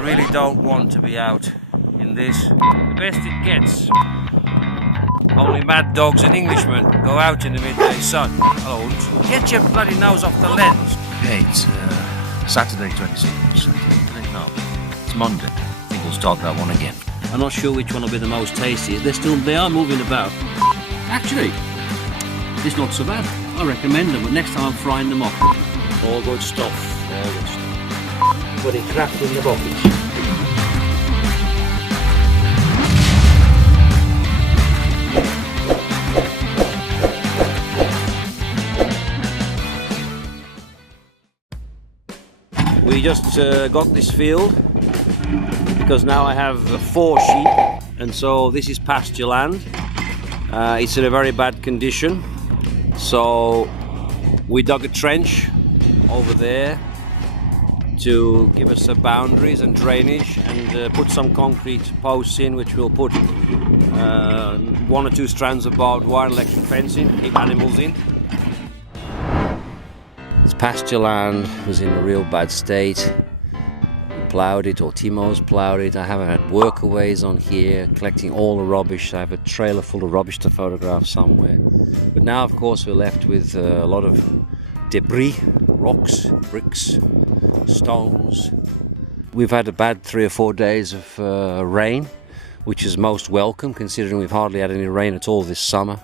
really don't want to be out in this. The best it gets. Only mad dogs and Englishmen go out in the midday sun. Hello, get your bloody nose off the lens. Yeah, it's Saturday 26th. No, it's Monday. I think we'll start that one again. I'm not sure which one will be the most tasty. They are moving about. Actually, it's not so bad. I recommend them, but next time I'm frying them up. All good stuff. All good stuff. Put it craft in the bucket. We just got this field because now I have 4 sheep, and so this is Pastureland. It's in a very bad condition, so we dug a trench over there to give us boundaries and drainage, and put some concrete posts in, which we'll put 1 or 2 strands of barbed wire and electric fencing, keep animals in. This Pastureland was in a real bad state. We ploughed it, or Timo's ploughed it. I haven't had workaways on here, collecting all the rubbish. I have a trailer full of rubbish to photograph somewhere. But now, of course, we're left with a lot of debris, rocks, bricks, stones. We've had a bad 3 or 4 days of rain, which is most welcome, considering we've hardly had any rain at all this summer.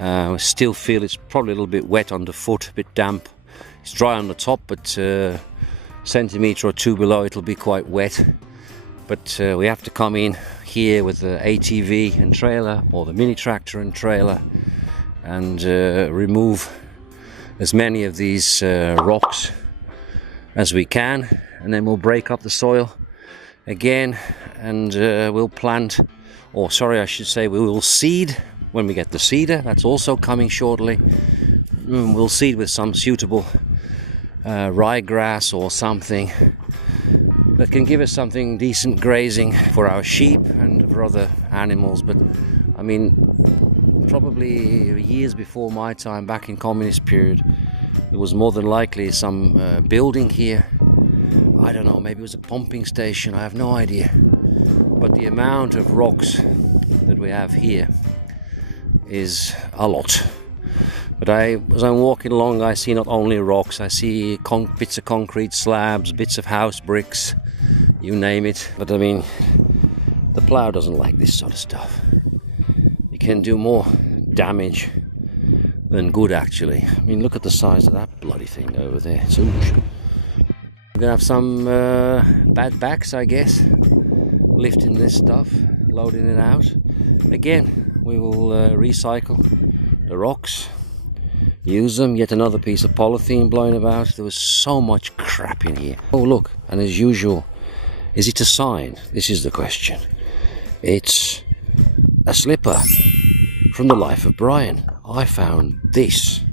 I still feel it's probably a little bit wet underfoot, a bit damp. It's dry on the top, but a centimetre or 2 below it'll be quite wet. But we have to come in here with the ATV and trailer, or the mini tractor and trailer, and remove as many of these rocks as we can, and then we'll break up the soil again, and we'll plant, or sorry, I should say we will seed when we get the seeder. That's also coming shortly. We'll seed with some suitable ryegrass or something that can give us something decent grazing for our sheep and for other animals. But I mean, probably years before my time, back in communist period, there was more than likely some building here. I don't know, maybe it was a pumping station, I have no idea. But the amount of rocks that we have here is a lot. But as I'm walking along, I see not only rocks, I see bits of concrete slabs, bits of house bricks, you name it. But I mean, the plough doesn't like this sort of stuff. You can do more damage than good, actually. I mean, look at the size of that bloody thing over there. It's huge. We're gonna have some bad backs, I guess, lifting this stuff, loading it out. Again, we will recycle the rocks, use them. Yet another piece of polythene blowing about. There was so much crap in here. Oh look, and as usual, is it a sign? This is the question. It's a slipper from the life of Brian. I found this.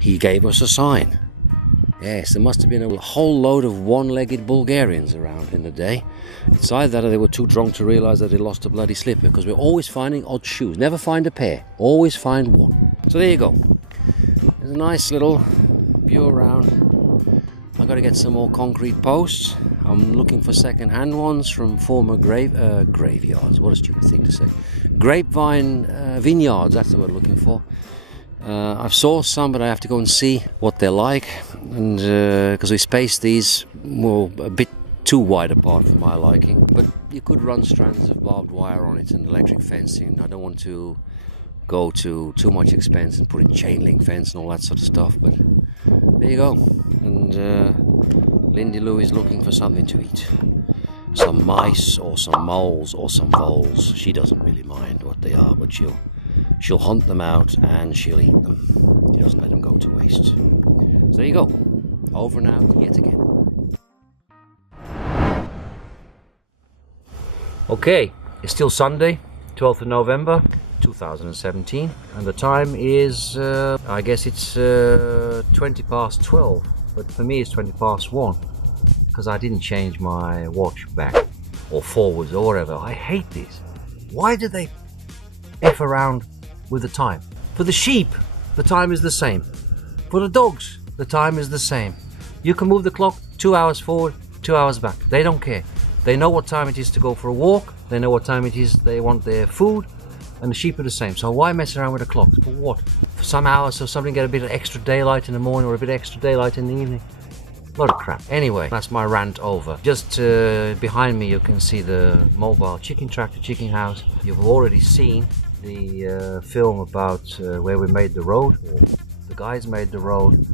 He gave us a sign. Yes, there must have been a whole load of one-legged Bulgarians around in the day. It's either that or they were too drunk to realise that they lost a bloody slipper, because we're always finding odd shoes. Never find a pair, always find one. So there you go. There's a nice little view around. I've got to get some more concrete posts. I'm looking for second-hand ones from former graveyards. What a stupid thing to say. Grapevine vineyards, that's the word I'm looking for. I've saw some, but I have to go and see what they're like, and because we spaced these a bit too wide apart for my liking. But you could run strands of barbed wire on it and electric fencing. I don't want to go to too much expense and put in chain link fence and all that sort of stuff, but there you go. And Lindy Lou is looking for something to eat. Some mice or some moles or some voles. She doesn't really mind what they are, but she'll hunt them out and she'll eat them. She doesn't let them go to waste. So there you go. Over and out yet again. Okay, it's still Sunday, 12th of November 2017, and the time is, I guess it's 20 past 12, but for me it's 20 past 1, because I didn't change my watch back or forwards or whatever. I hate this. Why do they F around with the time? For the sheep, the time is the same. For the dogs, the time is the same. You can move the clock 2 hours forward, 2 hours back. They don't care. They know what time it is to go for a walk. They know what time it is they want their food. And the sheep are the same. So why mess around with the clocks? For what? For some hours so somebody get a bit of extra daylight in the morning or a bit extra daylight in the evening? Lot of crap. Anyway, that's my rant over. Just behind me you can see the mobile chicken tractor, chicken house. You've already seen the film about where we made the road, or the guys made the road,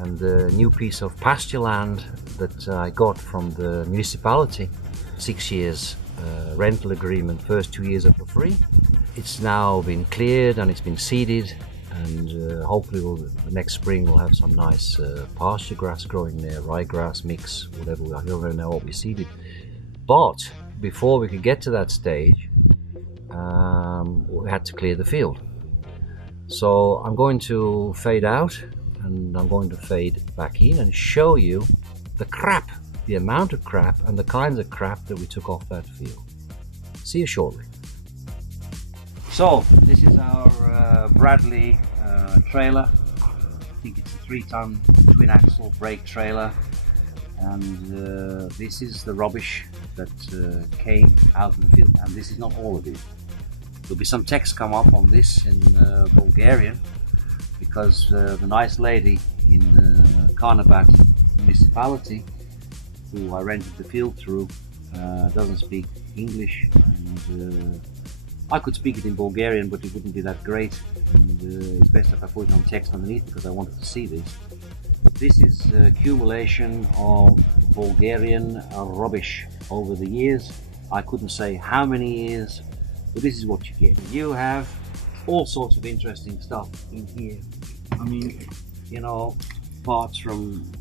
and the new piece of Pastureland that I got from the municipality. 6 years rental agreement, first 2 years are for free. It's now been cleared and it's been seeded, and hopefully the next spring we'll have some nice pasture grass growing there, ryegrass mix, whatever. I don't really know what we seeded. But before we could get to that stage, we had to clear the field. So I'm going to fade out and I'm going to fade back in and show you the crap, the amount of crap and the kinds of crap that we took off that field. See you shortly. So this is our Bradley trailer. I think it's a 3-ton twin axle brake trailer, and this is the rubbish that came out of the field, and this is not all of it. There'll be some text come up on this in Bulgarian, because the nice lady in Karnabat municipality who I rented the field through doesn't speak English, and I could speak it in Bulgarian, but it wouldn't be that great, and it's best if I put it on text underneath because I wanted to see this. This is accumulation of Bulgarian rubbish over the years. I couldn't say how many years, but this is what you get. You have all sorts of interesting stuff in here. I mean, you know, parts from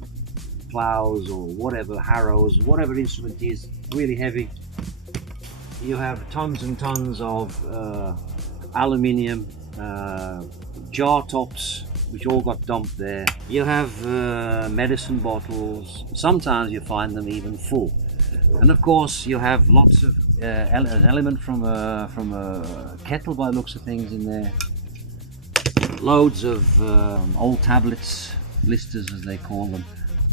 plows or whatever, harrows, whatever instrument is really heavy. You have tons and tons of aluminium jar tops, which all got dumped there. You have medicine bottles. Sometimes you find them even full. And of course, you have lots of an element from a kettle by the looks of things in there. Loads of old tablets, blisters as they call them.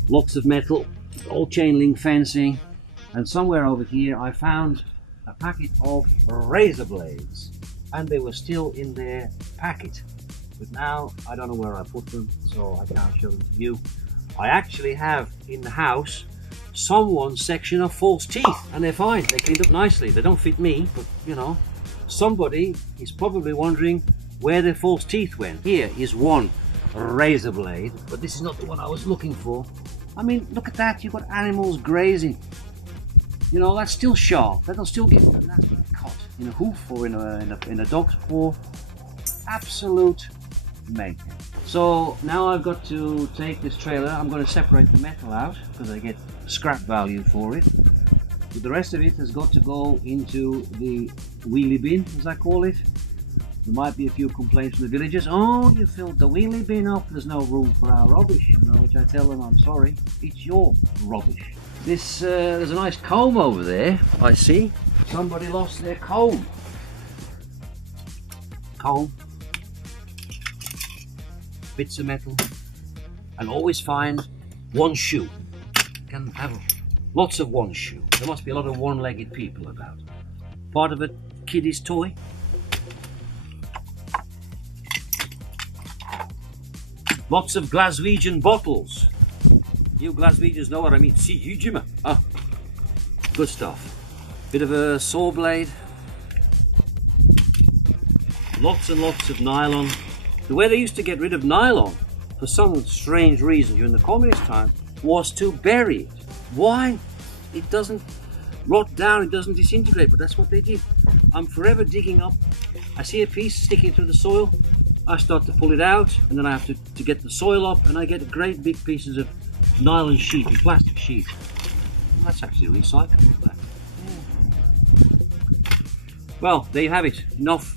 Lots of metal, old chain link fencing. And somewhere over here I found a packet of razor blades, and they were still in their packet, but now I don't know where I put them, so I can't show them to you. I actually have in the house someone's section of false teeth, and they're fine, they're cleaned up nicely. They don't fit me, but you know, somebody is probably wondering where their false teeth went. Here is one razor blade, but this is not the one I was looking for. I mean, look at that, you've got animals grazing. You know, that's still sharp. That'll still give you a nasty cut in a hoof or in a dog's paw. Absolute mayhem. So now I've got to take this trailer. I'm going to separate the metal out because I get scrap value for it. But the rest of it has got to go into the wheelie bin, as I call it. There might be a few complaints from the villagers. Oh, you filled the wheelie bin up. There's no room for our rubbish. You know, which I tell them, I'm sorry. It's your rubbish. This, there's a nice comb over there, I see. Somebody lost their comb. Comb. Bits of metal. And always find one shoe. You can have lots of one shoe. There must be a lot of one-legged people about. Part of a kiddie's toy. Lots of Glaswegian bottles. You Glaswegians know what I mean. See, you Jimmer. Ah, good stuff. Bit of a saw blade. Lots and lots of nylon. The way they used to get rid of nylon, for some strange reason during the communist time, was to bury it. Why? It doesn't rot down, it doesn't disintegrate, but that's what they did. I'm forever digging up. I see a piece sticking through the soil. I start to pull it out, and then I have to get the soil up, and I get great big pieces of nylon sheet and plastic sheet. Well, that's actually recyclable. That. Yeah. Well, there you have it. Enough.